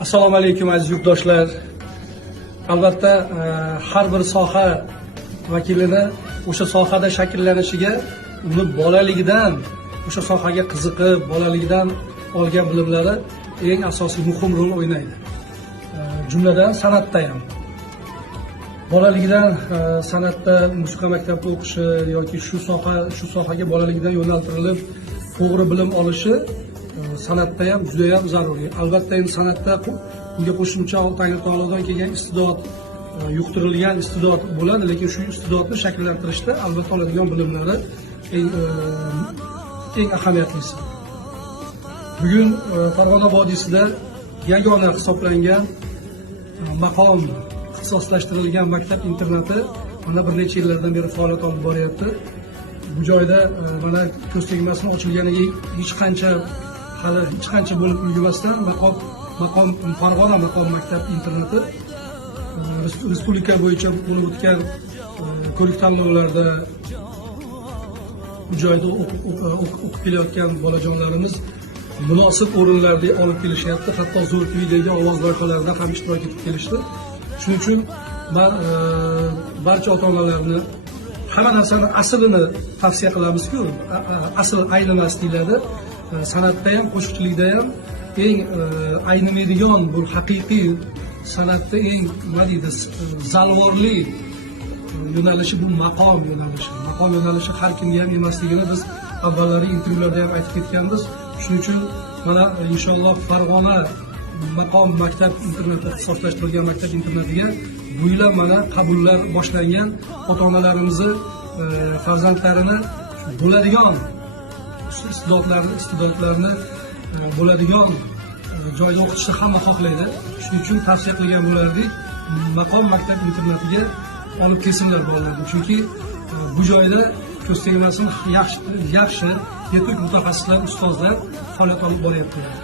Assalomu alaykum aziz yurtdoshlar. Albatta har bir soha vakilini o'sha sohada shakllanishiga, uni bolaligidan o'sha sohaga qiziqib, bolaligidan olgan bilimlari eng asosiy muhim rol o'ynaydi. Jumladan san'atda ham. Bolaligidan san'atda musiqa maktabida o'qishi yoki shu sohaga bolaligidan yo'naltirilib to'g'ri bilim olishi san'atda ham juda ham zaruriy. Albatta endi san'atda unga qo'shimcha Tangri taolodan kelgan istidod, yuqtirilgan istidod bo'ladi, lekin shu istidodni shakllantirishda albatta oladigan bilimlari eng ahamiyatlisi. Bugun Farg'ona vodiysida yagona hisoblangan maqom ixtisoslashtirilgan maktab internati mana bir necha yillardan beri faoliyat olib boryapti. Bu joyda mana ko'z tegmasdan ochilganiga hech qancha bo'lib ulgurmasdan maqom Farg'ona maqom maktab internati respublika bo'yicha bo'lib o'tgan ko'rik tanlovlarda bu joyda o'qib kelayotgan bolajonlarimiz munosib o'rinlarga olib kelishyapti. Hatto Zo'r TV'dagi ovoz loyihalarida ham ishtirok etib kelishdi. Shuning uchun men barcha ota-onalarni hamma narsani aslini tavsiya qilamiz-ku, asl aynimas deyiladi. San'atda ham, qo'shiqchilikda ham eng aynimaydigan bu haqiqiy san'atda eng nima deydi, zalvorli yo'nalishi bu maqom yo'nalishi. Maqom yo'nalishi har kimga ham emasligini biz avvallari intervyularda ham aytib ketganmiz. Shuning uchun mana inshaalloh Farg'ona maqom maktab internati ixtisoslashtirilgan maktab internatiga bu yil mana qabullar boshlangan. Ota-onalarimizni farzandlarini bo'ladigan istidodlarni bo'ladigan joyda o'qitishni hamma xohlaydi. Shuning uchun tavsiya qilgan bo'lardik, maqom maktab internatiga olib kelsinlar bolalarni. Chunki bu joyda ko'z tegmasin yaxshi yetuk mutaxassislar, ustozlar faoliyat olib boryaptilar.